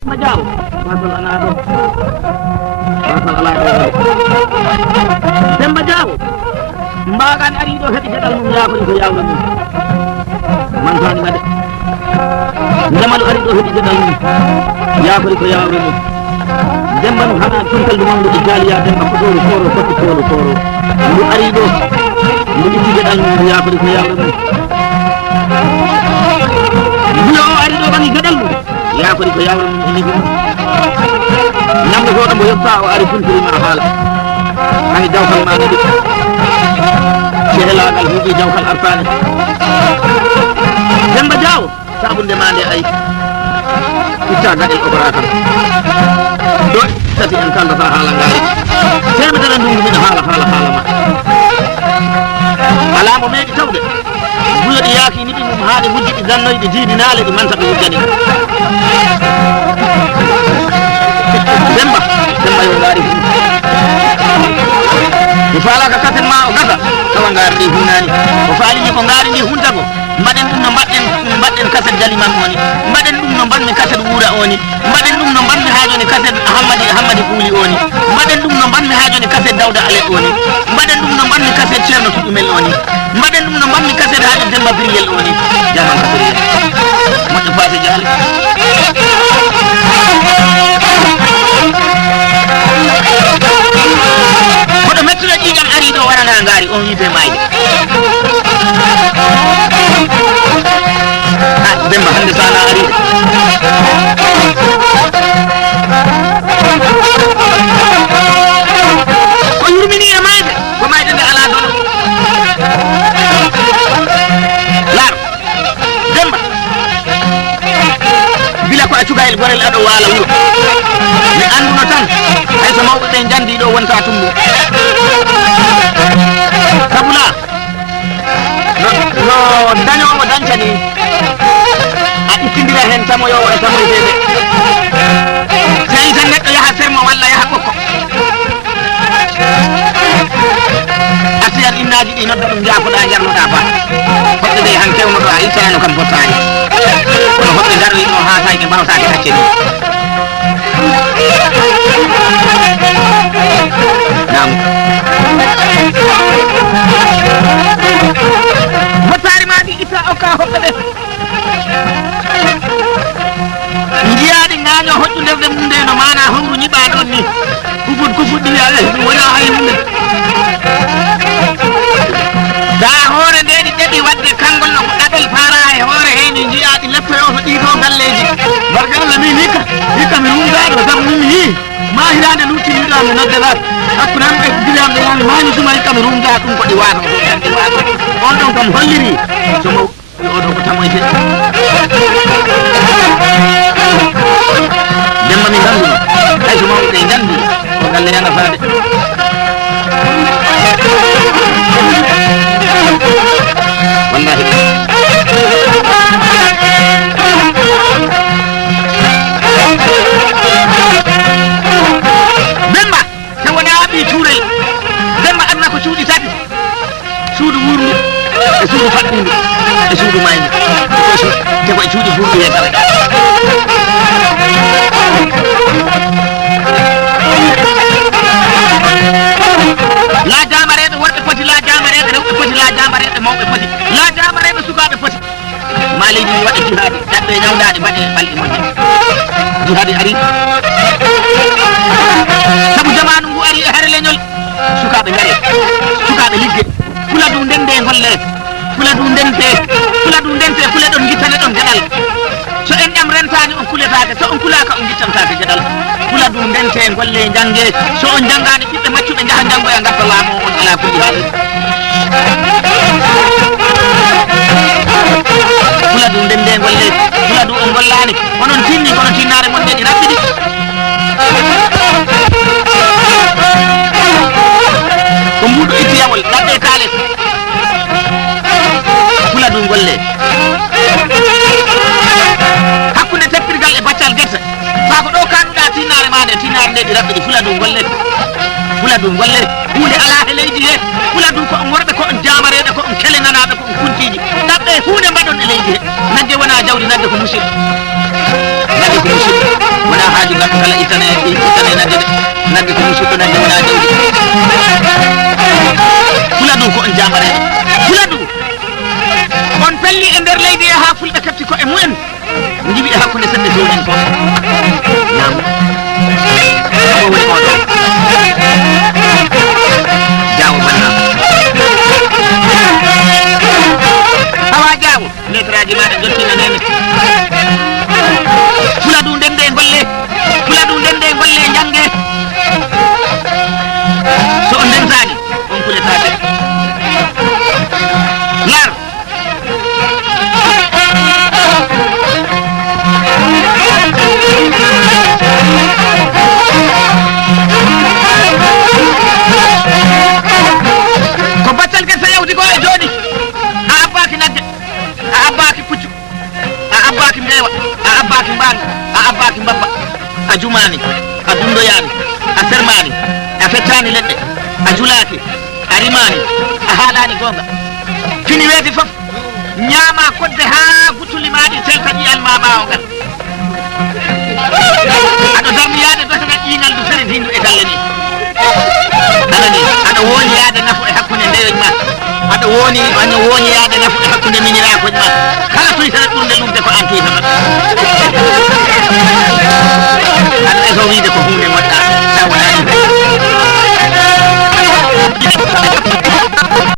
Majau, pasal anak tu, pasal anak tu. Demba jauh, mbagan ari do heti kedal mum ya ko yawlo mum. Man tani made. Ndamalu ari do heti kedal mum ya ko yawlo mum. Demba no hana tunkal dum ndu jaliya demba ko toro. Ndu ari do ndu heti kedal mum ya ko yawlo mum. Ndu ari do bani kedal mum. Ya ko yawlo mum ni ko. Namdo ko mo yotta o ari kuntiri ma hala. Ay jawkal ma ngadi. Sehla kal huji jawkal artane. Demba jaw sabu demande ay. Ita gadel operation. Do tati en kanda sa hala ngari. Sema tan ndum min hala ma. Ala mo meedi tawde. Buudi yaaki ni dum haade mujji zannoyde jiidi naale di manta be wujjani. Demba yo ngari. Fala ka katen ma o gasa tawa ngari hunani o faali ni ko ngari ni hundago mbaden dum no mbadden kaset jaliman woni mbaden dum no mbadden kaset wura oni mbaden dum no mbadden haajoni kaset hammadi buuli oni mbaden dum no mbadden haajoni kaset dawda ale oni mbaden dum no mbadden kaset cerno tudumel oni mbaden dum no mbadden kaset haajo demba biriyel oni jaman ka biriyel mo faati jali mettude ƴiƴam ari ɗo warana ngari on yiite mayde demba hande sana ari ko yurmini e mayde ko mayde nde ala dono laaro demba bila ko a cukayel gorel aɗo waala wuro mi anduno tan hayso mawɓe ɓe jandi ɗo wonta tumbu sabula no dañomo dañcani a ittindira hen tamoyowo e tamoytede tawi tan neɗɗo yaha sermo walla yaha ɓokko artiyan innaji ɗi nodda ɗum jaafoɗa jarnoɗa ba hoɓɓe ɓe han kewnoɗo a ittano kam bottani kono hoɓɓe garoyino ha sayɓe mbawtake hacce ɗum nam bottari maɗi itta okka hoɓɓe ɓe jiyaɗi ngaño hoƴƴuderde mum nde no mana hawru ñiɓa ɗon ni ko fuɗɗi wiya ɗum wona hay hunde da hoore nde ɗi ɗeɓi wadde kangol no ko ɗaɓel para e hoore heni jiyaɗi leptoyo to ɗiɗo galleji barka Allah min hikka mi rumdaɗo sabu min yi ma hirande luttiniɗo mi noddelat hakkude am e giliyam ɗe yani mani suma hikka mi rumda ɗum ko ɗi wato ɗi wato on ɗon kam holliri somo oɗo ko tamoyte demma mi ganduma hay so mawɓe ɗe gandi o galle yana faade wallahi Demba te wona ɓi cuurel Demba adna ko cuuɗi tati suudu wurndu e suudu faɗɗindu e suudu maydu te koye cuuɗi furdu he tawe la jamareɓe worɓe poti la jamareɓe rewɓe poti la jamareɓe mawɓe poti la jamareɓe sukaɓe poti ma leydi ndi waɗa jihadi ɗaɓɓe ñawdaɗe mbaɗe ɓalɗi moƴƴe jihadi ari sabu jamanu ngu ari e hare leñol sukaɓe ngare sukaɓe ligge fula du ndende golle fula du ndente kule ɗon guittane ɗon geɗal so en ƴam rentani on kuletake so on kulaka on guittantake geɗal fula du ndente golle jangge so on janggani ɓiɓɓe maccuɓe jaaha janggoya garta laamo on ala kulli haali fula du ndende golle fula du on gollani onon tinni kono tinnare monɗe ɗi rabɓiɗi ko mbuɗo ittiyawol ɗaɗɗe kales fula du golle hakkude teppirgal e baccal guerte sako ɗo kanuɗa tinnare ma nde tinnare nde ɗi rabɓiɗi fula du golle hunde ala e leydi he fula du ko on worɓe ko on jamareɓe ko on kelenanaɓe ko on kuntiji ɗaɓɓe hunde mbaɗon e leydi he nagge wona jawdi nagge ko musidɗo nadi ko musidɗo wona haaju ngal kala itane nadi nadi ko musidɗo nadi wona jawdi fuladu ko on jamare fuladu on pelli e nder leydi e ha fulɓe katti ko e mumen jibi e hakkunde sedde zone ko nam ko woni oɗo jawo banna hawa jawo letraji maɗa jottina nene fuladu ndende golle jange so on ndentani on kuletade lar ko batal ke sa yawdi ko e joni a abbaki nagge a abbaki puccu a abbaki mbewa a abbaki mbanga a abbaki mbabba a jumani a dundoyani a sermani a fettani leɗɗe a julaki a rimani a haalani gonga fini weedi foof ñaama kodde ha gutuli maɗi telta ƴiyal ma ɓawo ngal aɗo darniyade dotata ƴingal du fere hindu e galle ni anani aɗa woni yaade nafu e hakkude ndeyoñ ma aɗa woni woni yaade nafu e hakkude miñirakoñ ma kala tuytata ɓurde lumde ko an tuytata